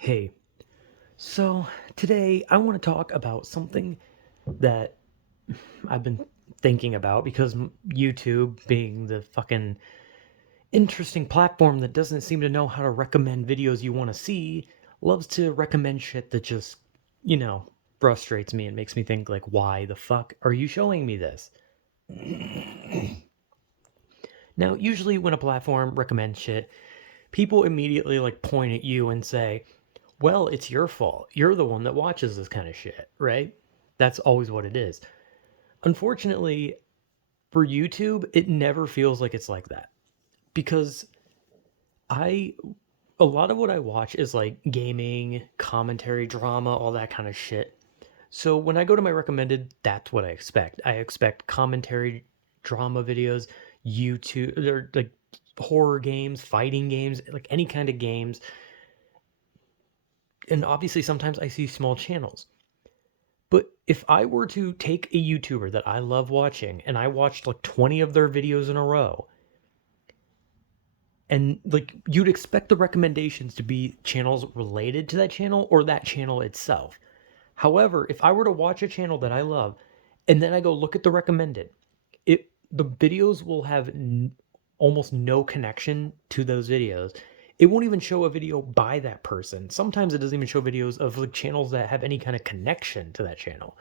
Hey, so today I want to talk about something that I've been thinking about because YouTube, being the fucking interesting platform that doesn't seem to know how to recommend videos you want to see, loves to recommend shit that just, you know, frustrates me and makes me think, like, why the fuck are you showing me this? Now, usually when a platform recommends shit, people immediately like point at you and say, well, it's your fault. You're the one that watches this kind of shit, right? That's always what it is. Unfortunately, for YouTube, it never feels like it's like that because I a lot of what I watch is like gaming, commentary, drama, all that kind of shit. So when I go to my recommended, that's what I expect. I expect commentary, drama videos, YouTube, or like horror games, fighting games, like any kind of games. And obviously sometimes I see small channels. But if I were to take a YouTuber that I love watching and I watched like 20 of their videos in a row, and like you'd expect the recommendations to be channels related to that channel or that channel itself. However, if I were to watch a channel that I love and then I go look at the recommended, the videos will have almost no connection to those videos. It won't even show a video by that person. Sometimes it doesn't even show videos of like channels that have any kind of connection to that channel.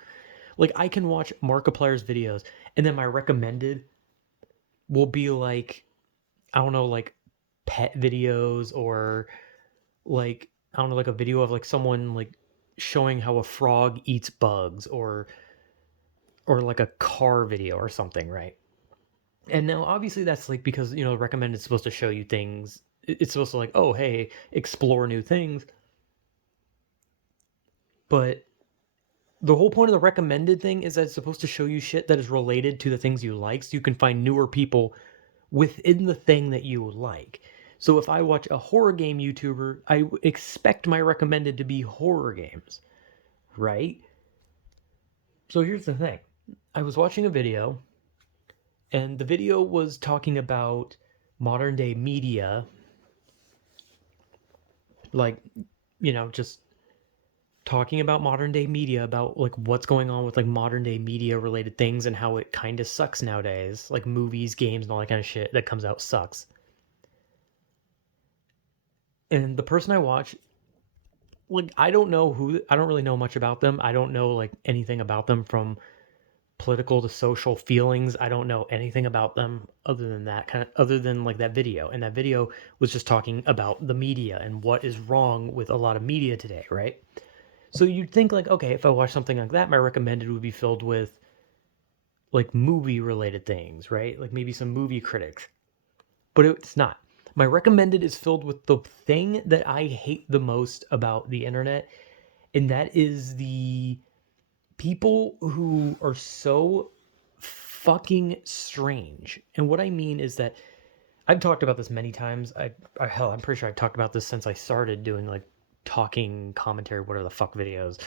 Like I can watch Markiplier's videos and then my recommended will be like I don't know, like pet videos or like I don't know, like a video of like someone like showing how a frog eats bugs or like a car video or something, right? And now obviously that's like because recommended is supposed to show you things. It's supposed to like, oh hey, explore new things. But the whole point of the recommended thing is that it's supposed to show you shit that is related to the things you like so you can find newer people within the thing that you like. So if I watch a horror game YouTuber, I expect my recommended to be horror games, right? So here's the thing. I was watching a video and the video was talking about modern day media, like, just talking about modern day media, about like what's going on with like modern day media related things and how it kind of sucks nowadays, like movies, games, and all that kind of shit that comes out sucks. And the person I watch, like, I don't really know much about them. I don't know like anything about them from political to social feelings. I don't know anything about them other than that kind of, other than like that video. And that video was just talking about the media and what is wrong with a lot of media today, right? So you'd think like, okay, if I watch something like that, my recommended would be filled with like movie related things, right? Like maybe some movie critics. But it's not. My recommended is filled with the thing that I hate the most about the internet, and that is the people who are so fucking strange. And what I mean is that I've talked about this many times. Hell, I'm pretty sure I've talked about this since I started doing like talking commentary, whatever the fuck videos.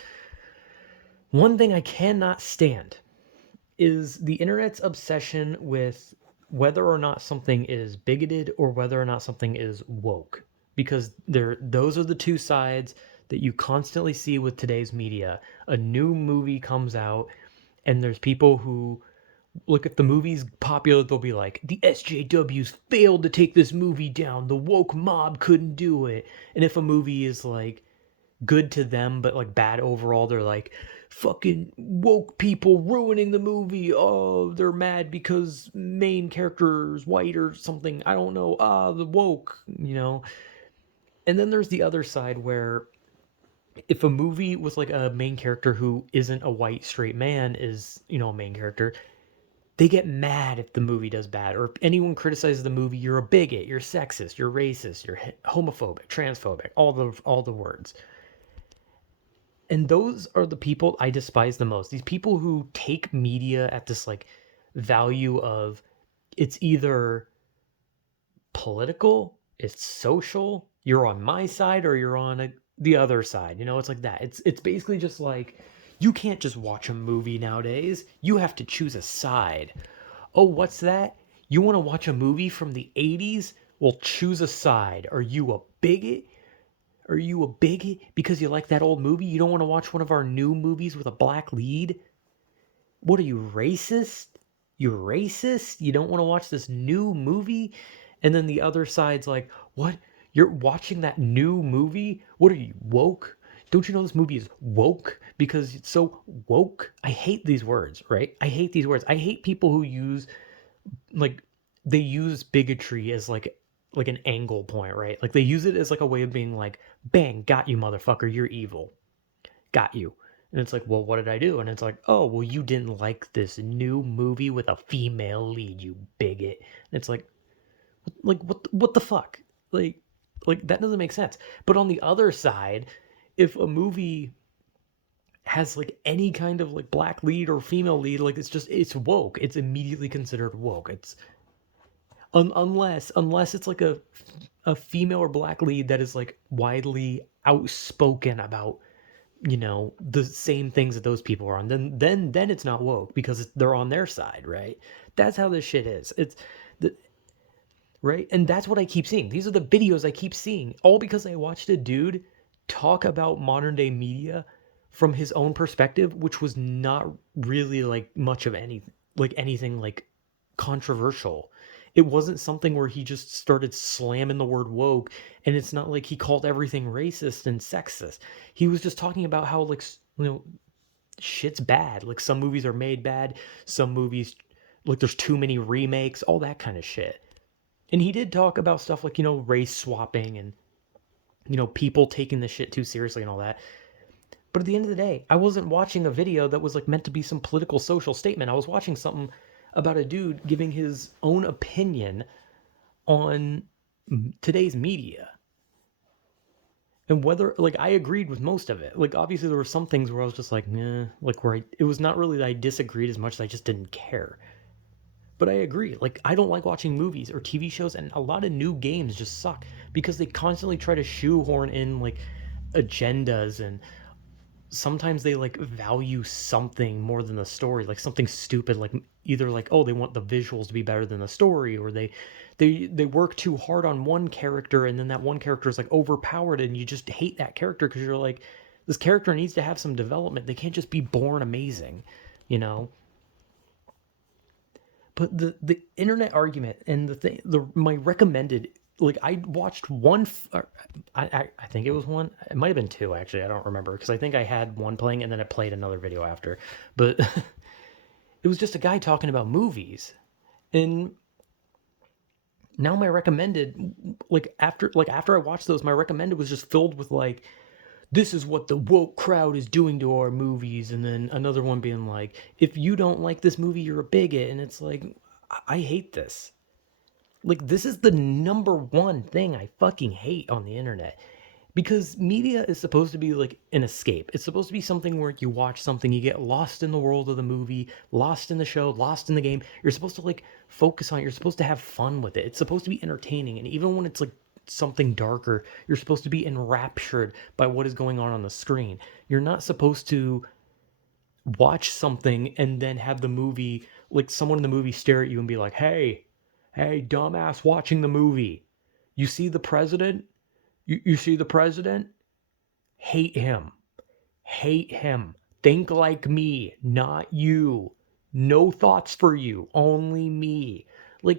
One thing I cannot stand is the internet's obsession with whether or not something is bigoted or whether or not something is woke, because those are the two sides that you constantly see with today's media. A new movie comes out and there's people who look at the movies popular, they'll be like, the SJWs failed to take this movie down, the woke mob couldn't do it. And if a movie is like good to them but like bad overall, they're like, fucking woke people ruining the movie, oh they're mad because main character is white or something, I don't know, the woke. And then there's the other side where if a movie with like a main character who isn't a white straight man is a main character, they get mad if the movie does bad, or if anyone criticizes the movie, you're a bigot, you're sexist, you're racist, you're homophobic, transphobic, all the words. And those are the people I despise the most. These people who take media at this like value of it's either political, it's social, you're on my side or you're on the other side. It's like that. It's basically just like you can't just watch a movie nowadays. You have to choose a side. Oh, what's that? You want to watch a movie from the 80s? Well, choose a side. Are you a bigot Are you a bigot because you like that old movie? You don't want to watch one of our new movies with a black lead? What are you, racist? You're racist? You don't want to watch this new movie? And then the other side's like, what? You're watching that new movie? What are you, woke? Don't you know this movie is woke because it's so woke? I hate these words, right? I hate these words. I hate people who use like they use bigotry as like an angle point, right? Like they use it as like a way of being like, bang, got you, motherfucker, you're evil. Got you. And it's like, well, what did I do? And it's like, oh, well, you didn't like this new movie with a female lead, you bigot. And it's like what the fuck? Like that doesn't make sense. But on the other side, if a movie has like any kind of like black lead or female lead, like it's woke. It's immediately considered woke. It's unless it's like a female or black lead that is like widely outspoken about the same things that those people are on, then it's not woke because they're on their side, right? That's how this shit is. It's the right, and that's what I keep seeing. These are the videos I keep seeing, all because I watched a dude talk about modern day media from his own perspective, which was not really like much of anything like controversial. It wasn't something where he just started slamming the word woke, and it's not like he called everything racist and sexist. He was just talking about how like shit's bad. Like some movies are made bad, some movies like there's too many remakes, all that kind of shit. And he did talk about stuff like, race swapping and people taking the shit too seriously and all that. But at the end of the day, I wasn't watching a video that was like meant to be some political social statement. I was watching something about a dude giving his own opinion on today's media. And whether like I agreed with most of it. Like obviously there were some things where I was just like, nah, like it was not really that I disagreed as much as I just didn't care. But I agree. Like I don't like watching movies or TV shows, and a lot of new games just suck because they constantly try to shoehorn in like agendas, and sometimes they like value something more than the story, like something stupid, like either like, oh, they want the visuals to be better than the story, or they work too hard on one character, and then that one character is like overpowered and you just hate that character because you're like, this character needs to have some development. They can't just be born amazing, you know. But the internet argument and the thing, my recommended, like I watched one, I think it was one, it might have been two actually, I don't remember because I think I had one playing and then it played another video after, but it was just a guy talking about movies, and now my recommended, like after I watched those, my recommended was just filled with like, this is what the woke crowd is doing to our movies, and then another one being like, if you don't like this movie, you're a bigot, and it's like, I hate this. Like this is the number one thing I fucking hate on the internet. Because media is supposed to be like an escape. It's supposed to be something where you watch something, you get lost in the world of the movie, lost in the show, lost in the game. You're supposed to like focus on it. You're supposed to have fun with it. It's supposed to be entertaining. And even when it's like something darker, you're supposed to be enraptured by what is going on the screen. You're not supposed to watch something and then have the movie, like someone in the movie stare at you and be like, hey, dumbass watching the movie. You see the president? You see the president? Hate him. Hate him. Think like me, not you. No thoughts for you, only me. Like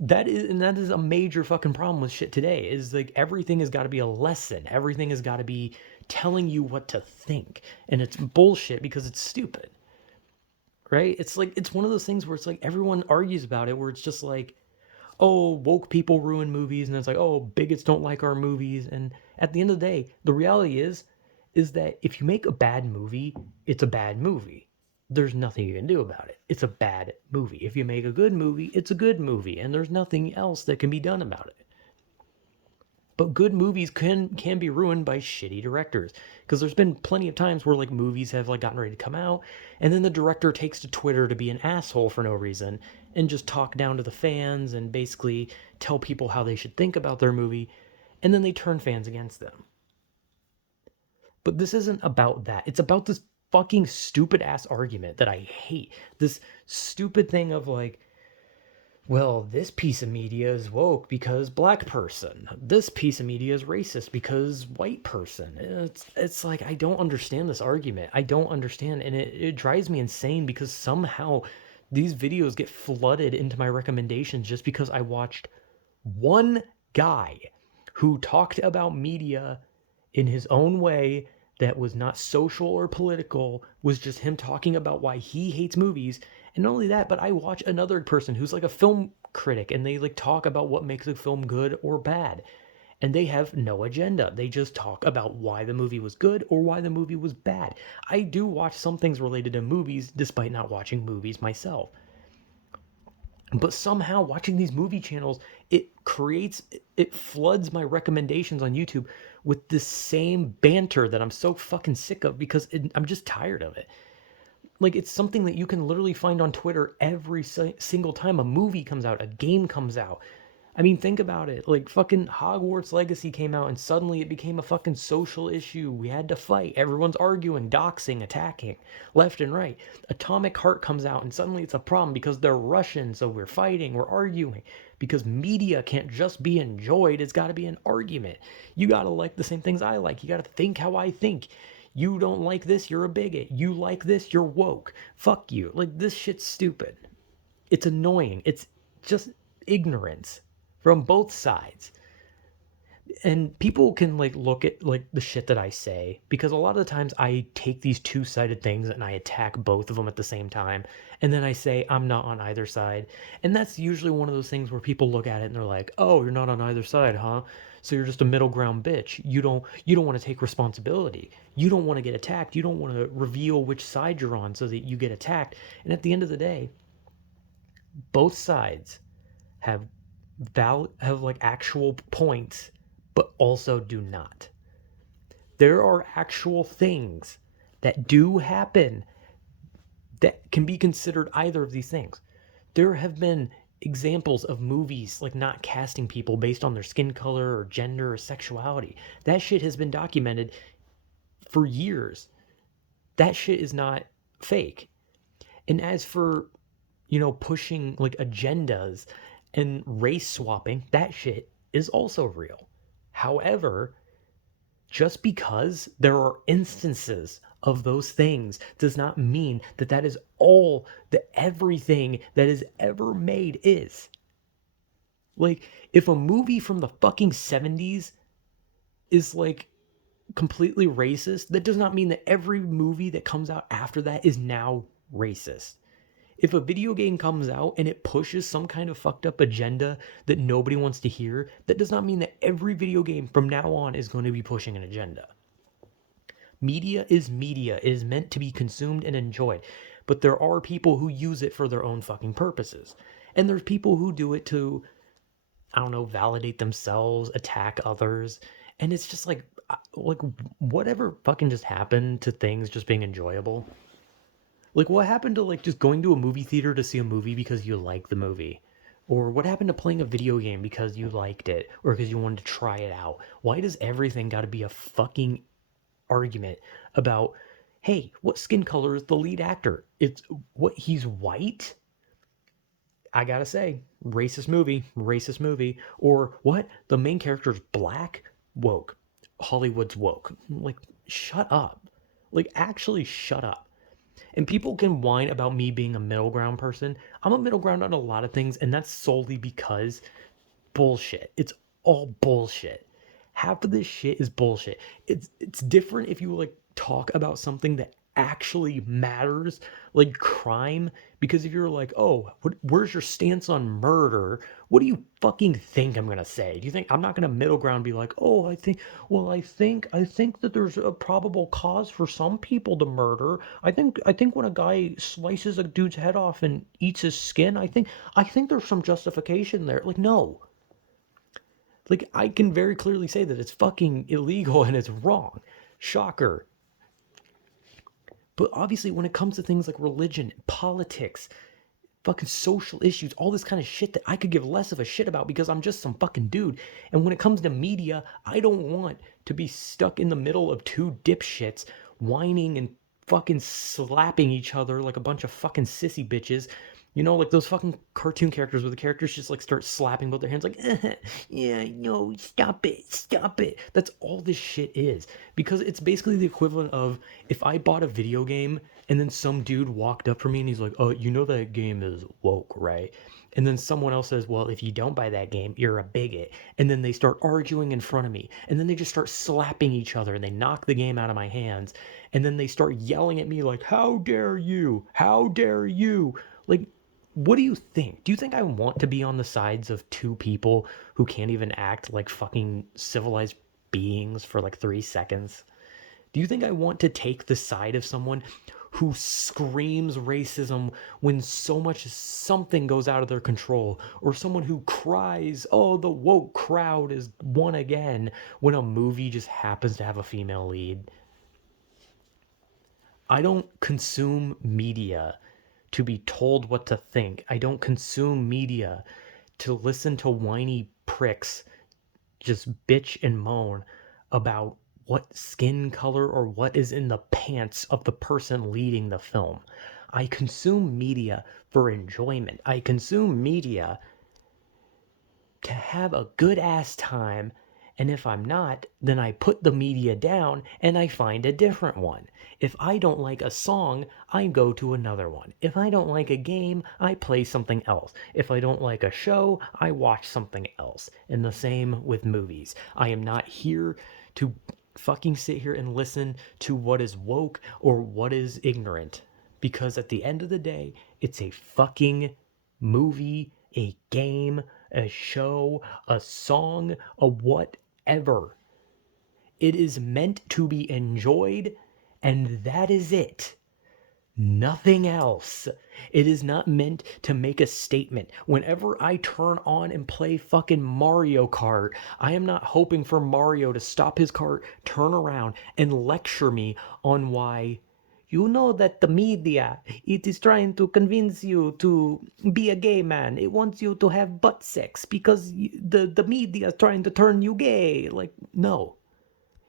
that is a major fucking problem with shit today. Is like everything has got to be a lesson. Everything has got to be telling you what to think. And it's bullshit because it's stupid. Right? It's like it's one of those things where it's like everyone argues about it where it's just like, oh, woke people ruin movies, and it's like, oh, bigots don't like our movies. And at the end of the day, the reality is that if you make a bad movie, it's a bad movie. There's nothing you can do about it. It's a bad movie. If you make a good movie, it's a good movie, and there's nothing else that can be done about it. But good movies can be ruined by shitty directors, because there's been plenty of times where like movies have like gotten ready to come out, and then the director takes to Twitter to be an asshole for no reason and just talk down to the fans and basically tell people how they should think about their movie, and then they turn fans against them. But this isn't about that. It's about this fucking stupid ass argument that I hate. This stupid thing of like, Well, this piece of media is woke because black person. This piece of media is racist because white person. It's like I don't understand this argument. I don't understand, and it drives me insane because somehow these videos get flooded into my recommendations just because I watched one guy who talked about media in his own way that was not social or political, was just him talking about why he hates movies. And not only that, but I watch another person who's like a film critic and they like talk about what makes a film good or bad. And they have no agenda. They just talk about why the movie was good or why the movie was bad. I do watch some things related to movies despite not watching movies myself. But somehow watching these movie channels, it floods my recommendations on YouTube with this same banter that I'm so fucking sick of because I'm just tired of it. Like it's something that you can literally find on Twitter every single time a movie comes out, a game comes out. I mean, think about it. Like fucking Hogwarts Legacy came out and suddenly it became a fucking social issue. We had to fight. Everyone's arguing, doxing, attacking left and right. Atomic Heart comes out and suddenly it's a problem because they're Russian, so we're fighting, we're arguing. Because media can't just be enjoyed, it's got to be an argument. You got to like the same things I like. You got to think how I think. You don't like this, you're a bigot. You like this, you're woke. Fuck you. Like this shit's stupid. It's annoying. It's just ignorance from both sides. And people can like look at like the shit that I say because a lot of the times I take these two-sided things and I attack both of them at the same time and then I say I'm not on either side. And that's usually one of those things where people look at it and they're like, "Oh, you're not on either side, huh? So you're just a middle ground bitch. You don't want to take responsibility. You don't want to get attacked. You don't want to reveal which side you're on so that you get attacked." And at the end of the day, both sides have have like actual points but also do not. There are actual things that do happen that can be considered either of these things. There have been examples of movies like not casting people based on their skin color or gender or sexuality. That shit has been documented for years. That shit is not fake. And as for, pushing like agendas and race swapping, that shit is also real. However, just because there are instances of those things does not mean that that is all that everything that is ever made is. Like, if a movie from the fucking 70s is like completely racist, that does not mean that every movie that comes out after that is now racist. If a video game comes out and it pushes some kind of fucked up agenda that nobody wants to hear, that does not mean that every video game from now on is going to be pushing an agenda. Media is media. It is meant to be consumed and enjoyed. But there are people who use it for their own fucking purposes. And there's people who do it to, I don't know, validate themselves, attack others. And it's just like whatever fucking just happened to things just being enjoyable. Like, what happened to, like, just going to a movie theater to see a movie because you like the movie? Or what happened to playing a video game because you liked it or because you wanted to try it out? Why does everything got to be a fucking argument about, hey, what skin color is the lead actor? It's what he's white? I gotta say, racist movie, racist movie. Or what? The main character's black? Woke. Hollywood's woke. Like, shut up. Like, actually, shut up. And people can whine about me being a middle ground person. I'm a middle ground on a lot of things, and that's solely because bullshit. It's all bullshit. Half of this shit is bullshit. It's different if you like talk about something that actually matters, like crime, because if you're like, "Oh, where's your stance on murder?" What do you fucking think I'm gonna say? Do you think I'm not gonna middle ground be like, "Oh, I think that there's a probable cause for some people to murder. I think when a guy slices a dude's head off and eats his skin, I think there's some justification there." Like, no. Like, I can very clearly say that it's fucking illegal and it's wrong. Shocker. But obviously, when it comes to things like religion, politics, fucking social issues, all this kind of shit that I could give less of a shit about because I'm just some fucking dude. And when it comes to media, I don't want to be stuck in the middle of two dipshits whining and fucking slapping each other like a bunch of fucking sissy bitches You know, like those fucking cartoon characters where the characters just like start slapping both their hands, like, yeah, no, stop it, stop it. That's all this shit is. Because it's basically the equivalent of if I bought a video game and then some dude walked up for me and he's like, oh, you know that game is woke, right? And then someone else says, well, if you don't buy that game, you're a bigot. And then they start arguing in front of me. And then they just start slapping each other and they knock the game out of my hands. And then they start yelling at me like, how dare you? How dare you? Like, what do you think? Do you think I want to be on the sides of two people who can't even act like fucking civilized beings for like 3 seconds? Do you think I want to take the side of someone who screams racism when so much as something goes out of their control, or someone who cries, oh, the woke crowd is won again, when a movie just happens to have a female lead? I don't consume media to be told what to think. I don't consume media to listen to whiny pricks just bitch and moan about what skin color or what is in the pants of the person leading the film. I consume media for enjoyment. I consume media to have a good ass time. And if I'm not, then I put the media down and I find a different one. If I don't like a song, I go to another one. If I don't like a game, I play something else. If I don't like a show, I watch something else. And the same with movies. I am not here to fucking sit here and listen to what is woke or what is ignorant. Because at the end of the day, it's a fucking movie, a game, a show, a song, a whatever. It is meant to be enjoyed, and that is it. Nothing else. It is not meant to make a statement. Whenever I turn on and play fucking Mario Kart, I am not hoping for Mario to stop his cart, turn around, and lecture me on why you know that the media, it is trying to convince you to be a gay man. It wants you to have butt sex because the media is trying to turn you gay. Like, no,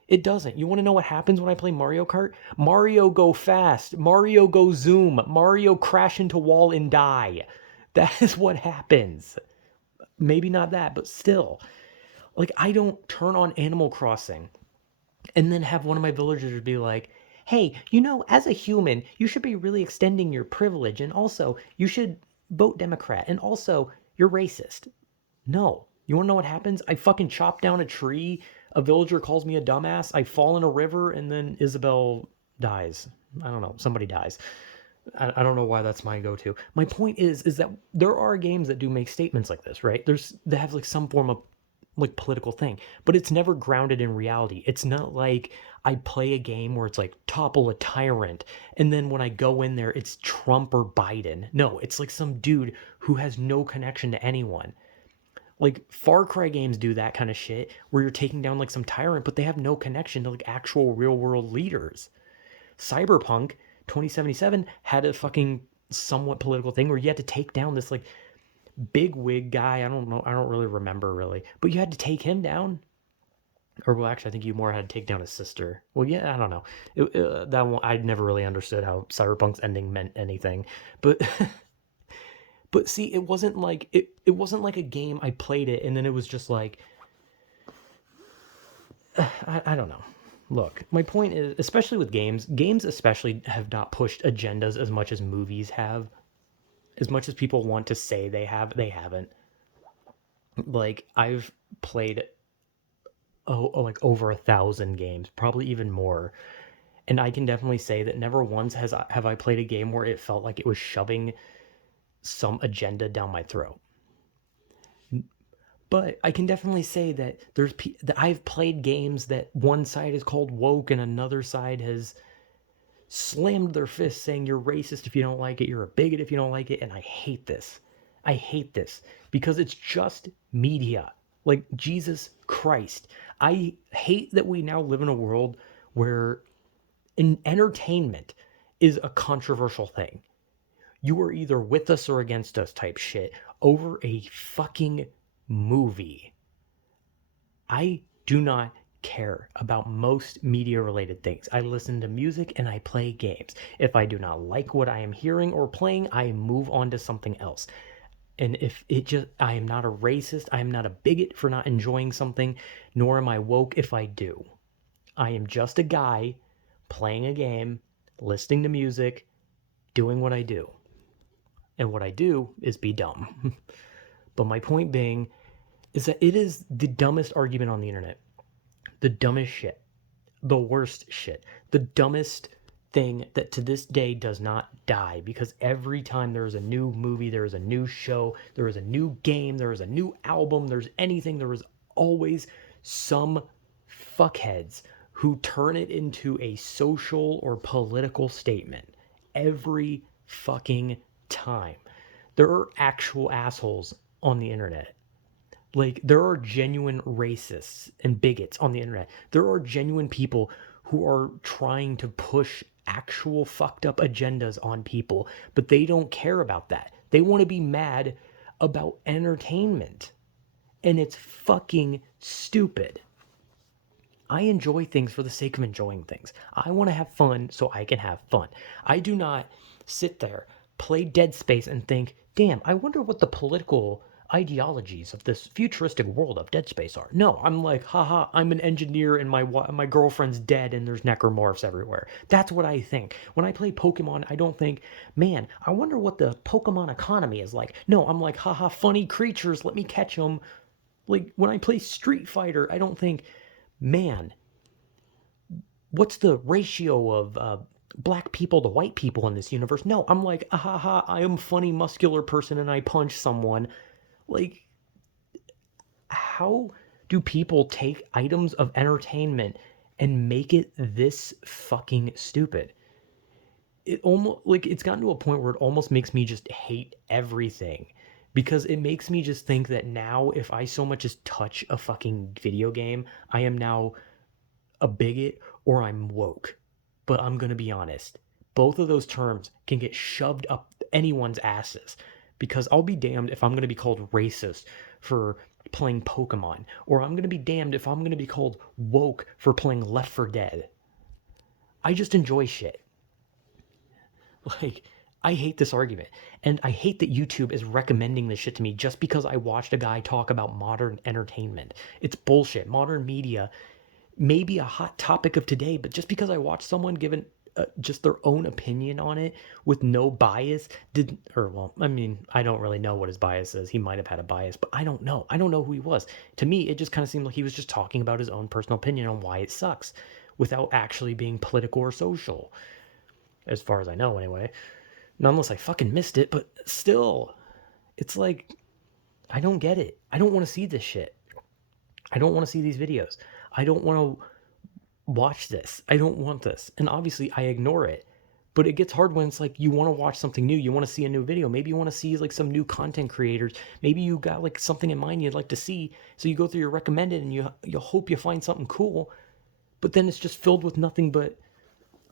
it doesn't. You want to know what happens when I play Mario Kart? Mario go fast. Mario go zoom. Mario crash into wall and die. That is what happens. Maybe not that, but still. Like, I don't turn on Animal Crossing and then have one of my villagers be like, hey, you know, as a human, you should be really extending your privilege, and also you should vote Democrat, and also you're racist. No. You wanna know what happens? I fucking chop down a tree, a villager calls me a dumbass, I fall in a river, and then Isabelle dies. I don't know, somebody dies. I don't know why that's my go-to. My point is that there are games that do make statements like this, right? They have like some form of like political thing, but it's never grounded in reality. It's not like I play a game where it's like topple a tyrant, and then when I go in there, it's Trump or Biden. No, it's like some dude who has no connection to anyone. Like Far Cry games do that kind of shit where you're taking down like some tyrant, but they have no connection to like actual real world leaders. Cyberpunk 2077 had a fucking somewhat political thing where you had to take down this like big wig guy. I don't know. I don't really remember really, but you had to take him down. Or well, actually, I think you more had to take down his sister. Well, yeah, I don't know. That one, I never really understood how Cyberpunk's ending meant anything. But but see, it wasn't like a game I played it and then it was just like I don't know. Look, my point is, especially with games especially have not pushed agendas as much as movies have. As much as people want to say they haven't. Like I've played like over 1,000 games, probably even more. And I can definitely say that never once have I played a game where it felt like it was shoving some agenda down my throat. But I can definitely say that that I've played games that one side is called woke and another side has slammed their fist saying you're racist if you don't like it, you're a bigot if you don't like it, and I hate this. I hate this because it's just media. Like Jesus Christ. I hate that we now live in a world where entertainment is a controversial thing. You are either with us or against us type shit over a fucking movie. I do not care about most media related things. I listen to music and I play games. If I do not like what I am hearing or playing, I move on to something else. And if it just, I am not a racist, I am not a bigot for not enjoying something, nor am I woke if I do. I am just a guy playing a game, listening to music, doing what I do. And what I do is be dumb. But my point being is that it is the dumbest argument on the internet. The dumbest shit. The worst shit. The dumbest thing that to this day does not die, because every time there is a new movie, there is a new show, there is a new game, there is a new album, there's anything, there is always some fuckheads who turn it into a social or political statement every fucking time. There are actual assholes on the internet. Like, there are genuine racists and bigots on the internet. There are genuine people who are trying to push actual fucked up agendas on people, but they don't care about that. They want to be mad about entertainment. And it's fucking stupid. I enjoy things for the sake of enjoying things. I want to have fun so I can have fun. I do not sit there, play Dead Space, and think, damn, I wonder what the political ideologies of this futuristic world of Dead Space are. No, I'm like, haha, I'm an engineer and my girlfriend's dead and there's necromorphs everywhere. That's what I think. When I play Pokemon, I don't think, man, I wonder what the Pokemon economy is like. No, I'm like, haha, funny creatures, let me catch them. Like, when I play Street Fighter, I don't think, man, what's the ratio of black people to white people in this universe? No, I'm like, ahaha, I am a funny muscular person and I punch someone. Like, how do people take items of entertainment and make it this fucking stupid? It almost, like, it's gotten to a point where it almost makes me just hate everything, because it makes me just think that now if I so much as touch a fucking video game, I am now a bigot or I'm woke. But I'm going to be honest. Both of those terms can get shoved up anyone's asses, because I'll be damned if I'm going to be called racist for playing Pokemon, or I'm going to be damned if I'm going to be called woke for playing Left 4 Dead. I just enjoy shit. Like, I hate this argument. And I hate that YouTube is recommending this shit to me just because I watched a guy talk about modern entertainment. It's bullshit. Modern media may be a hot topic of today, but just because I watched someone give just their own opinion on it with no bias, I mean, I don't really know what his bias is. He might have had a bias, but I don't know. I don't know who he was. To me, it just kind of seemed like he was just talking about his own personal opinion on why it sucks without actually being political or social. As far as I know, anyway. Not unless I fucking missed it, but still, it's like, I don't get it. I don't want to see this shit. I don't want to see these videos. I don't want to watch this. I don't want this. And obviously, I ignore it. But it gets hard when it's like you want to watch something new. You want to see a new video. Maybe you want to see like some new content creators. Maybe you got like something in mind you'd like to see. So you go through your recommended and you hope you find something cool. But then it's just filled with nothing but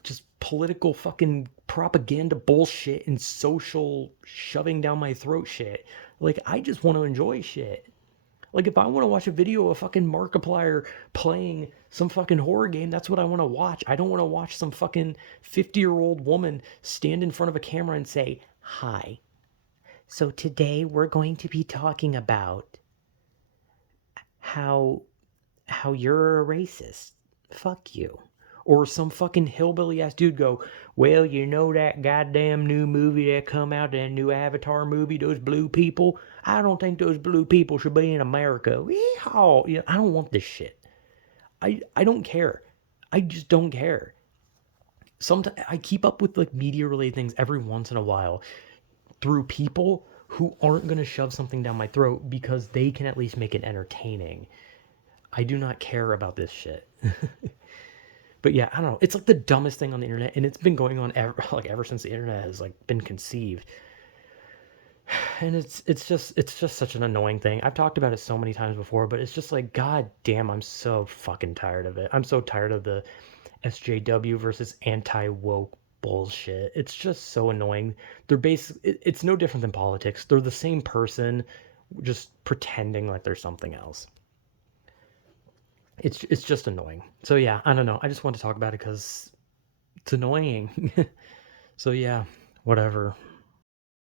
just political fucking propaganda bullshit and social shoving down my throat shit. Like, I just want to enjoy shit. Like, if I want to watch a video of fucking Markiplier playing some fucking horror game, that's what I want to watch. I don't want to watch some fucking 50-year-old woman stand in front of a camera and say, hi. So today we're going to be talking about how you're a racist. Fuck you. Or some fucking hillbilly ass dude go, well, you know that goddamn new movie that come out, that new Avatar movie, those blue people? I don't think those blue people should be in America. Yeehaw! Yeah, I don't want this shit. I don't care. I just don't care. Sometimes I keep up with like media related things every once in a while through people who aren't going to shove something down my throat because they can at least make it entertaining. I do not care about this shit. But yeah, I don't know. It's like the dumbest thing on the internet, and it's been going on ever since the internet has like been conceived. And it's just such an annoying thing. I've talked about it so many times before, but it's just like, god damn, I'm so fucking tired of it. I'm so tired of the SJW versus anti-woke bullshit. It's just so annoying. It's no different than politics. They're the same person, just pretending like they're something else. It's just annoying. So, yeah, I don't know. I just wanted to talk about it because it's annoying. So, yeah, whatever.